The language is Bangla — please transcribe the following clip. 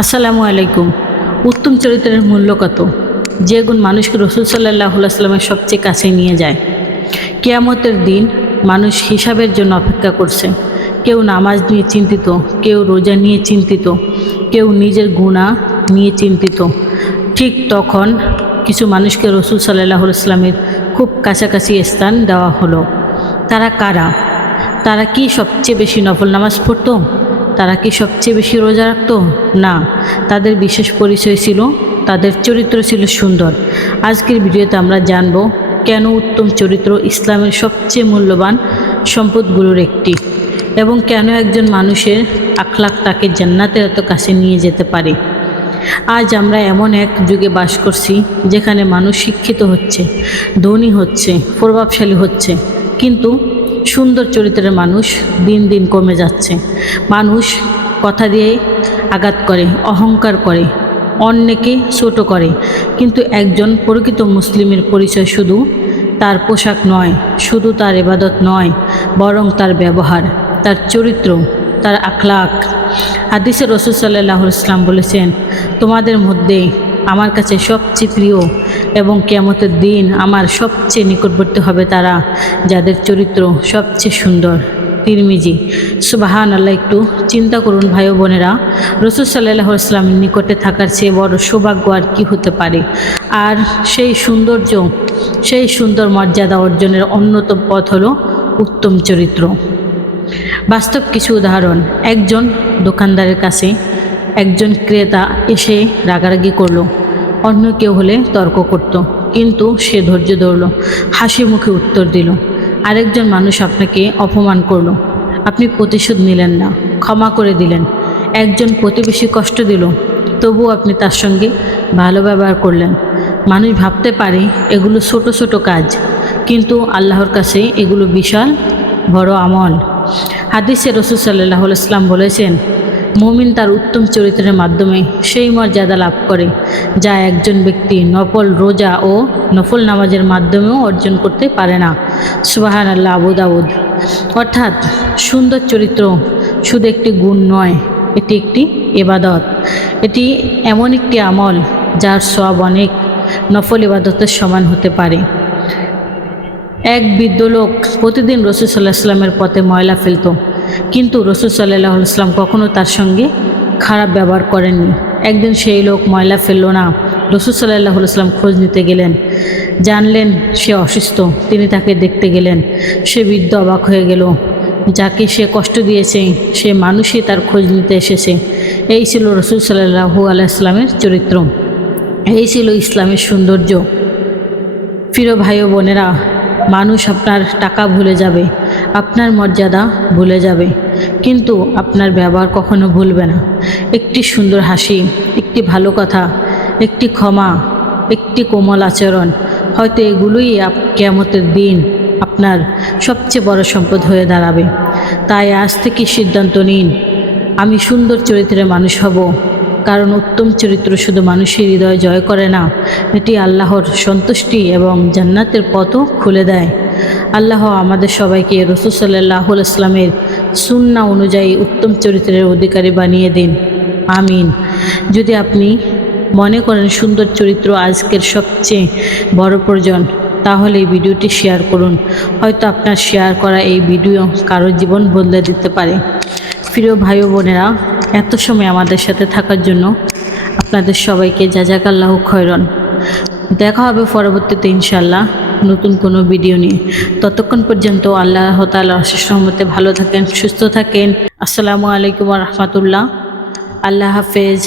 আসসালামু আলাইকুম। উত্তম চরিত্রের মূল্য কত? যে গুণ মানুষকে রাসূল সাল্লাল্লাহু আলাইহি ওয়াসাল্লামের সবচেয়ে কাছে নিয়ে যায়। কিয়ামতের দিন মানুষ হিসাবের জন্য অপেক্ষা করছে। কেউ নামাজ নিয়ে চিন্তিত, কেউ রোজা নিয়ে চিন্তিত, কেউ নিজের গুনাহ নিয়ে চিন্তিত। ঠিক তখন কিছু মানুষকে রাসূল সাল্লাল্লাহু আলাইহি ওয়াসাল্লামের খুব কাছাকাছি স্থান দেওয়া হলো। তারা কারা? তারা কি সবচেয়ে বেশি নফল নামাজ পড়তো? তারা কি সবচেয়ে বেশি রোজা রাখতো? না, তাদের বিশেষ পরিচয় ছিল, তাদের চরিত্র ছিল সুন্দর। আজকের ভিডিওতে আমরা জানব কেন উত্তম চরিত্র ইসলামের সবচেয়ে মূল্যবান সম্পদগুলোর একটি, এবং কেন একজন মানুষের আখলাক তাকে জান্নাতের এত কাছে নিয়ে যেতে পারে। আজ আমরা এমন এক যুগে বাস করছি যেখানে মানুষ শিক্ষিত হচ্ছে, ধনী হচ্ছে, প্রভাবশালী হচ্ছে, কিন্তু সুন্দর চরিত্রের মানুষ দিন দিন কমে যাচ্ছে। মানুষ কথা দিয়ে আঘাত করে, অহংকার করে, অন্যকে ছোট করে, কিন্তু একজন প্রকৃত মুসলিমের পরিচয় শুধু তার পোশাক নয়, শুধু তার ইবাদত নয়, বরং তার ব্যবহার, তার চরিত্র, তার আখলাক। হাদিসে রাসূল সাল্লাল্লাহু আলাইহি ওয়াসাল্লাম বলেছেন, তোমাদের মধ্যে আমার কাছে সবচেয়ে প্রিয় এবং কিয়ামতের দিন আমার সবচেয়ে নিকটবর্তী হবে তারা যাদের চরিত্র সবচেয়ে সুন্দর। তিরমিজি। সুবহানাল্লাহ। একটু চিন্তা করুন ভাই ও বোনেরা, রাসূল সাল্লাল্লাহু আলাইহি ওয়াসাল্লামের নিকটে থাকার চেয়ে বড় সৌভাগ্য আর কি হতে পারে? আর সেই সৌন্দর্য, সেই সুন্দর মর্যাদা অর্জনের অন্যতম পথ হলো উত্তম চরিত্র। বাস্তব কিছু উদাহরণ। একজন দোকানদারের কাছে একজন ক্রেতা এসে রাগারাগি করলো, অন্য কেউ হলে তর্ক করত, কিন্তু সে ধৈর্য ধরল, হাসি মুখে উত্তর দিল। আরেকজন মানুষ আপনাকে অপমান করলো, আপনি প্রতিশোধ নিলেন না, ক্ষমা করে দিলেন। একজন প্রতিবেশী কষ্ট দিল, তবুও আপনি তার সঙ্গে ভালো ব্যবহার করলেন। মানুষ ভাবতে পারে এগুলো ছোট ছোট কাজ, কিন্তু আল্লাহর কাছে এগুলো বিশাল বড় আমল। হাদিসে রাসূল সাল্লাল্লাহু আলাইহি ওয়াসাল্লাম বলেছেন, মুমিন তার উত্তম চরিত্রের মাধ্যমে সেই মর্যাদা লাভ করে যা একজন ব্যক্তি নফল রোজা ও নফল নামাজের মাধ্যমেও অর্জন করতে পারে না। সুবহানাল্লাহ। আবু দাউদ। অর্থাৎ সুন্দর চরিত্র শুধু একটি গুণ নয়, এটি একটি ইবাদত। এটি এমন একটি আমল যার সওয়াব অনেক নফল ইবাদতের সমান হতে পারে। এক বৃদ্ধ লোক প্রতিদিন রাসূল সাল্লাল্লাহু আলাইহি ওয়াসাল্লামের পথে ময়লা ফেলত, কিন্তু রাসূল সাল্লাল্লাহু আলাইহি ওয়াসাল্লাম কখনো তার সঙ্গে খারাপ ব্যবহার করেননি। একদিন সেই লোক ময়লা ফেলল না। রাসূল সাল্লাল্লাহু আলাইহি ওয়াসাল্লাম খোঁজ নিতে গেলেন, জানলেন সে অসুস্থ। তিনি তাকে দেখতে গেলেন। সে বৃদ্ধ অবাক হয়ে গেল, যাকে সে কষ্ট দিয়েছে সে মানুষই তার খোঁজ নিতে এসেছে। এই ছিল রাসূল সাল্লাল্লাহু আলাইহি ওয়াসাল্লামের চরিত্র, এই ছিল ইসলামের সৌন্দর্য। প্রিয় ভাই ও বোনেরা, মানুষ আপনার টাকা ভুলে যাবে, আপনার মর্যাদা ভুলে যাবে, কিন্তু আপনার ব্যবহার কখনো ভুলবে না। একটি সুন্দর হাসি, একটি ভালো কথা, একটি ক্ষমা, একটি কোমল আচরণ, হয়তো এগুলোই কিয়ামতের দিন আপনার সবচেয়ে বড় সম্পদ হয়ে দাঁড়াবে। তাই আজ থেকে সিদ্ধান্ত নিন, আমি সুন্দর চরিত্রের মানুষ হব। কারণ উত্তম চরিত্র শুধু মানুষের হৃদয় জয় করে না, এটি আল্লাহর সন্তুষ্টি এবং জান্নাতের পথও খুলে দেয়। আল্লাহ আমাদের সবাইকে রাসূল সাল্লাল্লাহু আলাইহি ওয়াসাল্লামের সুন্নাহ অনুযায়ী উত্তম চরিত্রের অধিকারী বানিয়ে দিন। আমিন। যদি আপনি মনে করেন সুন্দর চরিত্র আজকের সবচেয়ে বড় প্রয়োজন, তাহলে এই ভিডিওটি শেয়ার করুন। হয়তো আপনার শেয়ার করা এই ভিডিও কারো জীবন বদলে দিতে পারে। প্রিয় ভাই ও বোনেরা, এত সময় আমাদের সাথে থাকার জন্য আপনাদের সবাইকে জাযাকাল্লাহু খায়রান। দেখা হবে পরবর্তীতে ইনশাআল্লাহ নতুন কোনো ভিডিও নিয়ে। ততক্ষণ পর্যন্ত আল্লাহ তাআলার অশেষ রহমতে ভালো থাকেন, সুস্থ থাকেন। আসসালামু আলাইকুম ওয়া রাহমাতুল্লাহ। আল্লাহ হাফেজ।